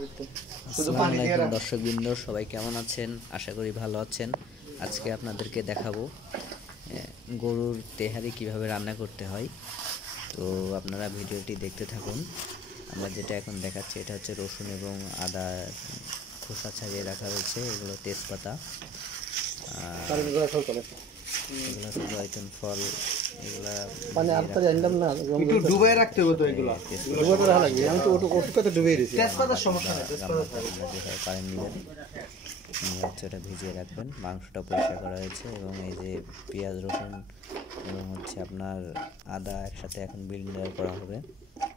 আসসালামু আলাইকুম দর্শকবৃন্দ, সবাই কেমন আছেন? আশা করি ভালো আছেন। আজকে আপনাদেরকে দেখাবো গরুর তেহারি কিভাবে রান্না করতে হয়। তো আপনারা ভিডিওটি দেখতে থাকুন। আমরা যেটা এখন দেখাচ্ছি এটা হচ্ছে রসুন এবং আদা খোসা ছাড়িয়ে রাখা হয়েছে, এগুলো তেজপাতা, এগুলো জয়তুন ফল, এগুলা মানে আপনারা জানলাম না একটু ডুবাই রাখতে হবে। তো এগুলো ডুবাতে রাখা লাগবে। আমি তো ওটুকাতে ডুবিয়ে দিয়েছি। তেজপাতার সমস্যা নেই, তেজপাতা যেভাবে পারেন নেবেন, নিয়ে হচ্ছে ওটা ভিজিয়ে রাখবেন। মাংসটা পরিষ্কার করা হয়েছে এবং এই যে পেঁয়াজ, রসুন এবং হচ্ছে আপনার আদা একসাথে এখন ব্লেন্ডার করা হবে।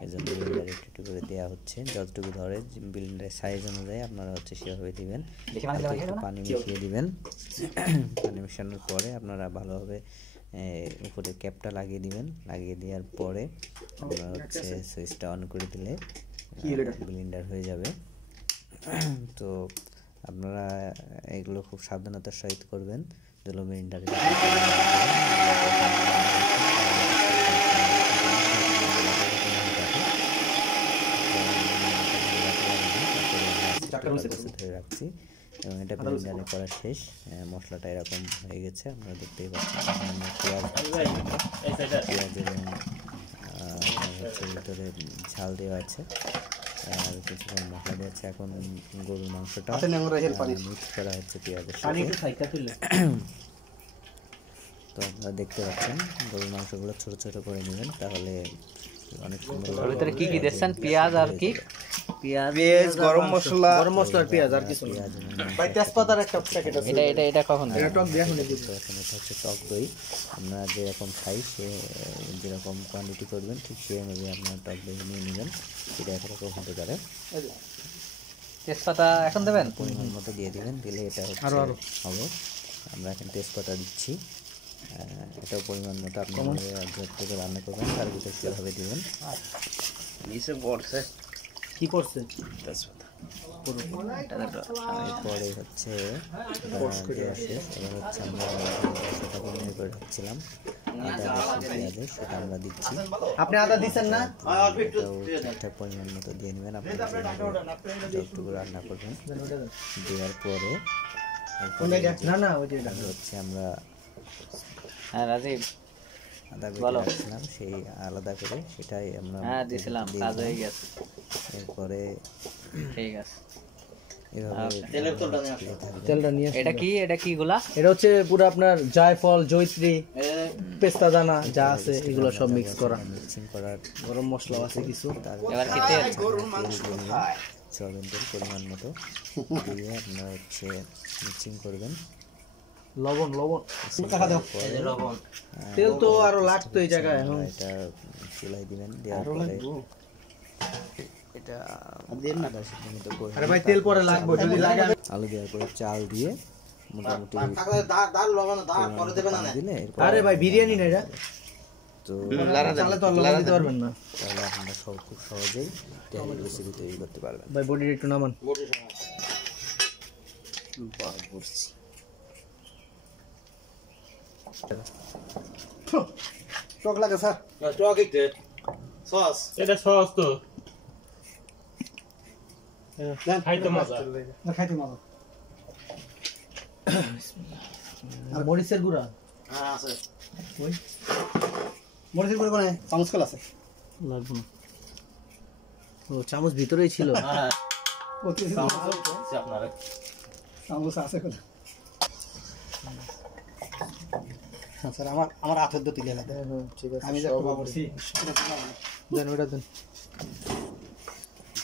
এই জন্য ব্লেন্ডার একটু একটু করে দেওয়া হচ্ছে, যতটুকু ধরে ব্লেন্ডারের সাইজ অনুযায়ী আপনারা হচ্ছে সেভাবে দিবেন। একটু পানি মিশিয়ে দিবেন। পানি মেশানোর পরে আপনারা ভালোভাবে উপরে ক্যাপটা লাগিয়ে দিবেন। লাগিয়ে দেওয়ার পরে আপনারা হচ্ছে সুইচটা অন করে দিলে ব্লেন্ডার হয়ে যাবে। তো আপনারা এগুলো খুব সাবধানতার সহিত করবেন। যেগুলো ব্লেন্ডারে ধরে রাখছি এবং এটা ব্লেন্ডারে করা শেষ। মশলাটা এরকম হয়ে গেছে, আপনারা দেখতেই পাচ্ছেন। পেঁয়াজ এবং হচ্ছে ভিতরে ঝাল দেওয়া আছে আর কিছুক্ষণ মশলা দেওয়া আছে। এখন গরুর মাংসটা মিক্স করা হচ্ছে পেঁয়াজের সাথে। তো আপনারা দেখতে পাচ্ছেন গরুর মাংসগুলো ছোট ছোট করে নেবেন, তাহলে অনেক সুন্দর। ভিতরে কি কি দিচ্ছেন? পেঁয়াজ আর কি? পেঁয়াজ, গরম মশলা আর পেঁয়াজ আর কিছু না। ভাই তেজপাতার একটা প্যাকেট আছে। এটা কখন এটা টক দিয়ে এখন দিতে পারছেন। এটা হচ্ছে টক দই। আপনারা যেরকম খাই সে যেরকম কোয়ান্টিটি করবেন ঠিক সেই অনুযায়ী আপনারা টক দই নিয়ে নেবেন। এটা একরকম হতে পারে। তেজপাতা এখন দেবেন, পরিমাণ মতো দিয়ে দিবেন, দিলে এটা হচ্ছে হবে। আমরা এখন তেজপাতা দিচ্ছি, এটাও পরিমাণ মতো আপনারা যতটুকু রান্না করবেন তার ভিতরে সেভাবে দিবেন। কি করছে এরপরে হচ্ছে আমরা করে রাখছিলাম আদা, রসুন, পেঁয়াজের, সেটা আমরা দিচ্ছি। আপনি আদা দিচ্ছেন না? ঠিকঠাক পরিমাণ মতো দিয়ে নেবেন। আপনারা যতটুকু রান্না করবেন দেওয়ার পরে হচ্ছে আমরা আদা বেটে রাখছিলাম সেই আলাদা করে সেটাই আমরা দিয়েছিলাম, কাজ হয়ে গেছে। এরপরে ঠিক আছে, তেলটা নিয়ে এটা কি গুলা? এটা হচ্ছে পুরো আপনার জায়ফল, জয়ত্রী, পেস্তা দানা যা আছে এগুলো সব মিক্স করা, মিক্সিং করার গরম মশলা আছে কিছু। এবার কি তেল সয়াবিন তেল পরিমাণ মতো দিয়ে আপনারা হচ্ছে মিক্সিং করবেন। লবণ তেল তো আরো লাগতো এই জায়গায়। এখন এটা চুলাই দিবেন, দেওয়ার পরে এটা আরে ভাই তেল পরে লাগবে, যদি লাগে আলু দেওয়ার পরে চাল দিয়ে মোটামুটি দিলে, আরে ভাই বিরিয়ানি না এটা তো চালে তো লবণ দিতে পারবেন না, তাহলে আপনারা খুব সহজেই তেহারি রেসিপি তৈরি করতে পারবেন। ভাই বডিটা একটু নামান। টক লাগে স্যার? টক একটু সস, এটা সস তো খাইতে মজা। আর মরিচের গুঁড়া আছে? ওই মরিচের গুঁড়া কোনে? চামচ কল আছে? লাগবে না। ও চামচ ভিতরেই ছিল। হ্যাঁ চামচ আছে কোথায়? স্যার আমার হাতের দতি লেলা দেন। ঠিক আছে, আমি যা করছি দেন ওটা দেন।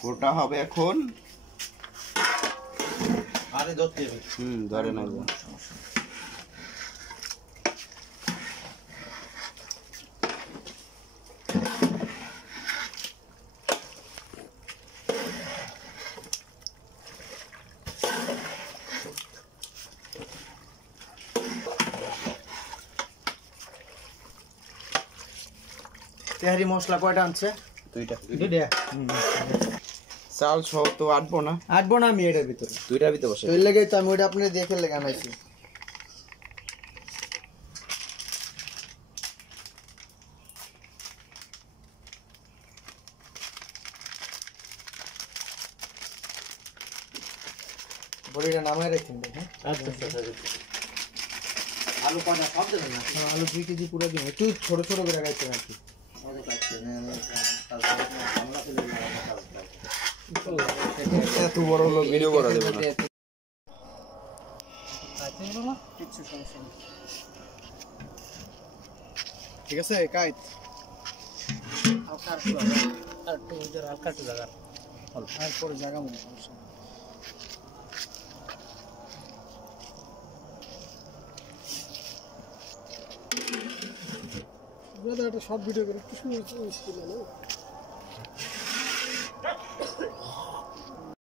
গোটা হবে এখন। আরে ধরতে ধরে না। তেহারি মশলা কয়টা আনছে? দুইটা। চাল সহ তো আটবো না আমি এটার ভিতরে, দুইটার ভিতরে বসে। ওই লেগে তো আমি ওইটা আপনি দেখে লেগে আনাইছি। বড়িটা নামায় রাখেন দেখেন। আচ্ছা আচ্ছা আলু কয়টা সব দেবেন না? আলু 2 কেজি পুরো দিন, একটু ছোট ছোট করে কাটতে রাখি। এত বড় হলো ভিডিও করা যাবে না। ঠিক আছে কাইট হালকা একটু জায়গা আর পরে জায়গা মনে সমস্যা একটা শর্ট ভিডিও করে একটু শুনে